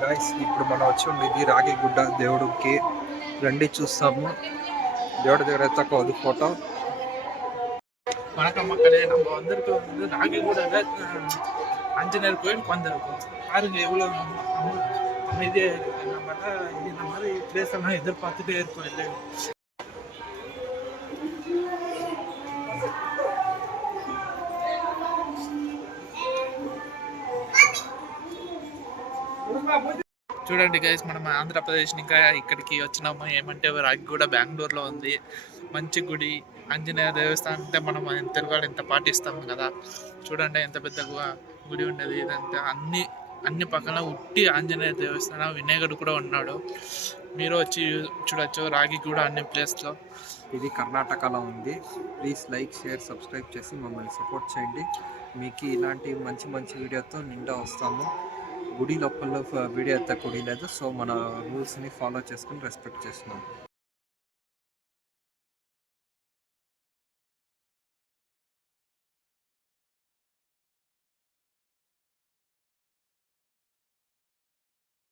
Guys ఇప్పుడు మనం వచ్చి ఉండేది రాగిగుడ్డ దేవుడికి రండి చూస్తాము. దేవుడి దగ్గర ఎత్తకోదు ఫోటో வணக்கம் மக்களே, நம்ம வந்திருக்க வந்து ராகிகூடல ஆஞ்சநேயர் கோயில் வந்திருக்கோம். பாருங்க எவ்வளோ அமைதியாக இருக்கு. நம்ம இந்த மாதிரி பிளேஸ் எல்லாம் எதிர்பார்த்துட்டே இருக்கோம் இல்லை. చూడండి గైస్, మనం ఆంధ్రప్రదేశ్ ఇంకా ఇక్కడికి వచ్చినాము. ఏమంటే రాగిగూడ బెంగళూరులో ఉంది. మంచి గుడి, ఆంజనేయ దేవస్థానం అంటే మనం తెలుగు ఎంత పాటిస్తాము కదా. చూడండి ఎంత పెద్ద గుడి ఉండేది. ఇదంతా అన్ని పక్కన ఉట్టి ఆంజనేయ దేవస్థానం, వినాయకుడు కూడా ఉన్నాడు. మీరు వచ్చి చూడొచ్చు రాగిగూడ అన్ని ప్లేస్లో. ఇది కర్ణాటకలో ఉంది. ప్లీజ్ లైక్, షేర్, సబ్స్క్రైబ్ చేసి మమ్మల్ని సపోర్ట్ చేయండి. మీకు ఇలాంటి మంచి మంచి వీడియోతో నిండా వస్తాము. గుడి లోపల వీడియో ఎత్తకూడదు, సో మన రూల్స్ని ఫాలో చేసుకుని రెస్పెక్ట్ చేస్తున్నాం.